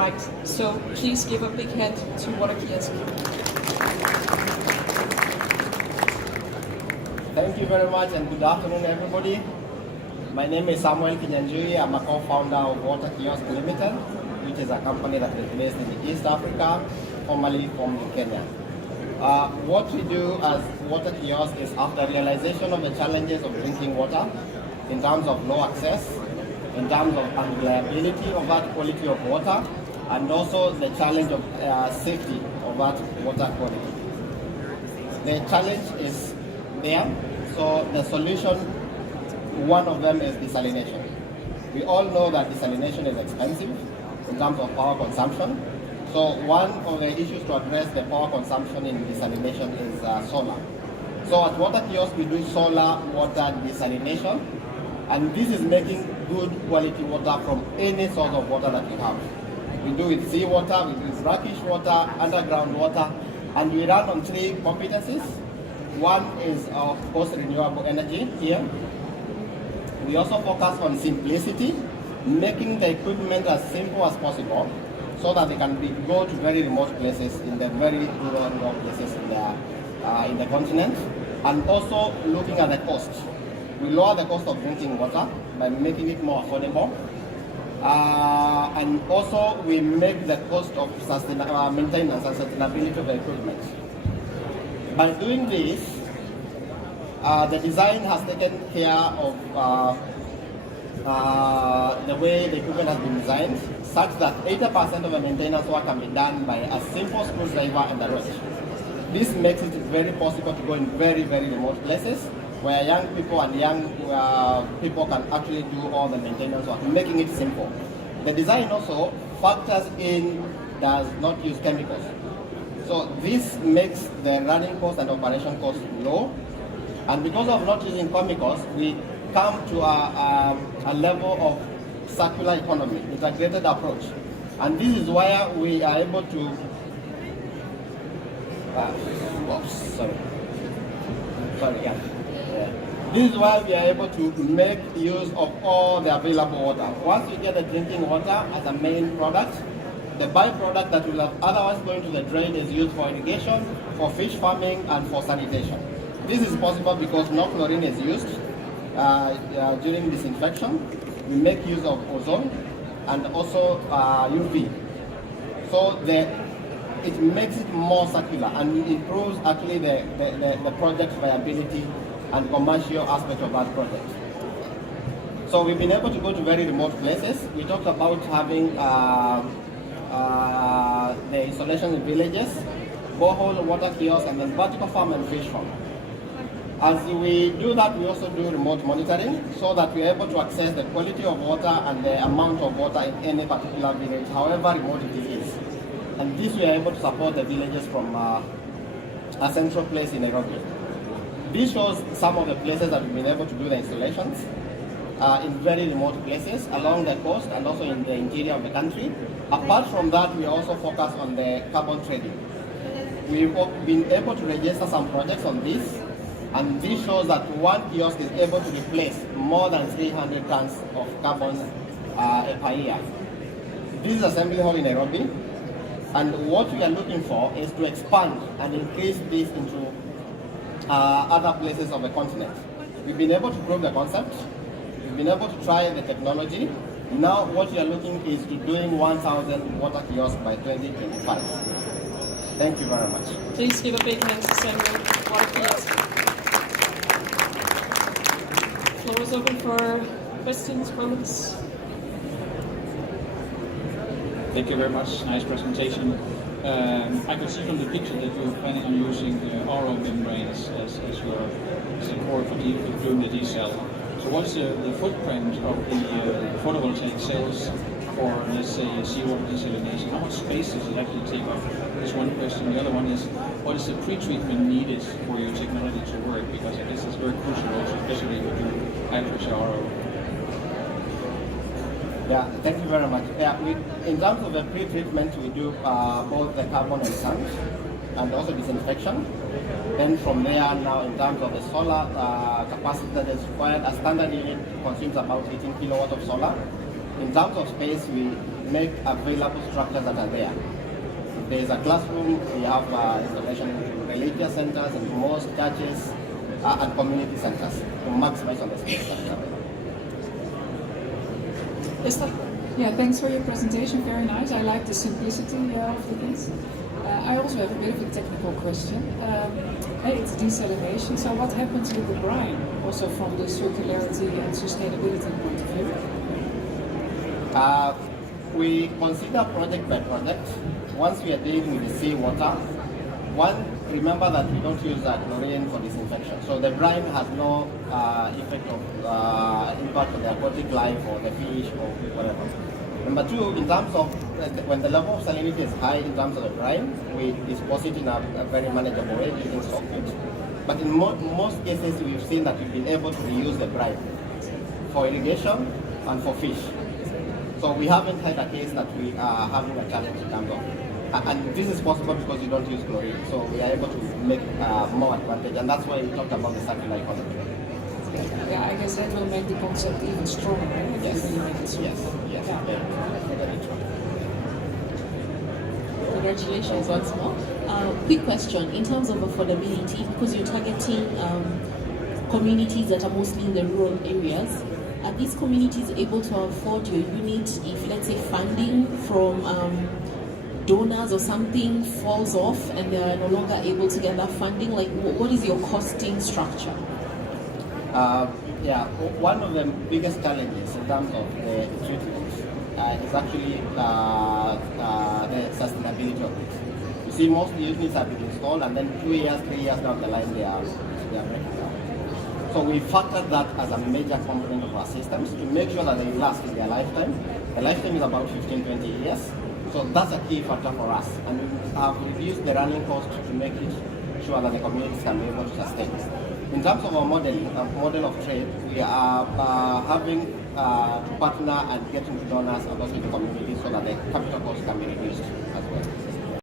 right. So please give a big hand to WaterKiosk. Thank you very much and good afternoon, everybody. My name is Samuel Kinyanjui. I'm a co-founder of WaterKiosk Limited, which is a company that is based in East Africa, formerly formed in Kenya. What we do as WaterKiosk is, after realization of the challenges of drinking water, in terms of low access, in terms of unreliability of that quality of water, and also the challenge of safety of that water quality. The challenge is there, so the solution, one of them is desalination. We all know that desalination is expensive in terms of power consumption. So one of the issues to address the power consumption in desalination is solar. So at WaterKiosk we do solar water desalination, and this is making good quality water from any source of water that we have. We do it seawater, we do it brackish water, underground water, and we run on 3 competencies. One is, of course, renewable energy here. We also focus on simplicity, making the equipment as simple as possible so that they can go to very remote places, in the very rural places in the continent, and also looking at the cost. We lower the cost of drinking water by making it more affordable, and also we make the cost of maintenance and sustainability of the equipment. By doing this, the design has taken care of the way the equipment has been designed, such that 80% of the maintenance work can be done by a simple screwdriver and a wrench. This makes it very possible to go in very, very remote places where young people and young people can actually do all the maintenance work, making it simple. The design also factors in, does not use chemicals. So this makes the running cost and operation cost low. And because of not using chemicals, we come to a level of circular economy, integrated approach. And this is why we are able to, This is why we are able to make use of all the available water. Once you get the drinking water as a main product, the byproduct that will have otherwise going to the drain is used for irrigation, for fish farming, and for sanitation. This is possible because no chlorine is used during disinfection. We make use of ozone and also UV. So it makes it more circular and improves actually the project viability and commercial aspect of that project. So we've been able to go to very remote places. We talked about having the installation in villages, borehole, water kiosk, and then vertical farm and fish farm. As we do that, we also do remote monitoring so that we are able to access the quality of water and the amount of water in any particular village, however remote it is. And this we are able to support the villages from a central place in Nairobi. This shows some of the places that we've been able to do the installations in very remote places along the coast and also in the interior of the country. Apart from that, we also focus on the carbon trading. We've been able to register some projects on this, and this shows that one kiosk is able to replace more than 300 tons of carbon per year. This is assembly hall in Nairobi, and what we are looking for is to expand and increase this into other places of the continent. We've been able to prove the concept, we've been able to try the technology. Now what we are looking is to doing 1,000 water kiosks by 2025. Thank you very much. Please give a big hand to Samuel, WaterKiosk. Floor is open for questions, comments. Thank you very much. Nice presentation. I could see from the picture that you're planning on using RO membranes as your core for doing the decel. So what's the footprint of the photovoltaic cells for, let's say, seawater desalination? How much space does it actually take up? That's one question. The other one is, what is the pre-treatment needed for your technology to work? Because I guess it's very crucial also, especially if you do high pressure RO. Yeah, thank you very much. Yeah, in terms of the pre-treatment, we do both the carbon and sand, and also disinfection. Then from there, now in terms of the solar capacity that is required, a standard unit consumes about 18 kilowatt of solar. In terms of space, we make available structures that are there. If there is a classroom, we have installation in religious centers and most churches and community centers to maximize on the space that is available. Esther? Yeah, thanks for your presentation. Very nice. I like the simplicity of the things. I also have a bit of a technical question. It's desalination. So what happens with the brine, also from the circularity and sustainability point of view? We consider project by project. Once we are dealing with the seawater, remember that we don't use chlorine for disinfection. So the brine has no effect of impact on the aquatic life or the fish or whatever. Number two, in terms of when the level of salinity is high in terms of the brine, we dispose it in a very manageable way using sockets. But in most cases, we've seen that we've been able to reuse the brine for irrigation and for fish. So we haven't had a case that we are having a challenge in terms of, and this is possible because we don't use chlorine. So we are able to make more advantage, and that's why we talked about the circular economy. Yeah, I guess that will make the concept even stronger. If Yes, you really make it so. yes. Yeah. Very true. Congratulations once more. Quick question, in terms of affordability, because you're targeting communities that are mostly in the rural areas, are these communities able to afford your unit if, let's say, funding from donors or something falls off and they are no longer able to get that funding? Like, what is your costing structure? One of the biggest challenges in terms of the treatment is actually the sustainability of it. You see, most units have been installed and then 2 years, 3 years down the line they are breaking down. So we factored that as a major component of our systems to make sure that they last in their lifetime. The lifetime is about 15-20 years. So that's a key factor for us. And we have reduced the running cost to make it sure that the communities can be able to sustain. In terms of our model of trade, we are having to partner and get into donors and also the community so that the capital cost can be reduced as well.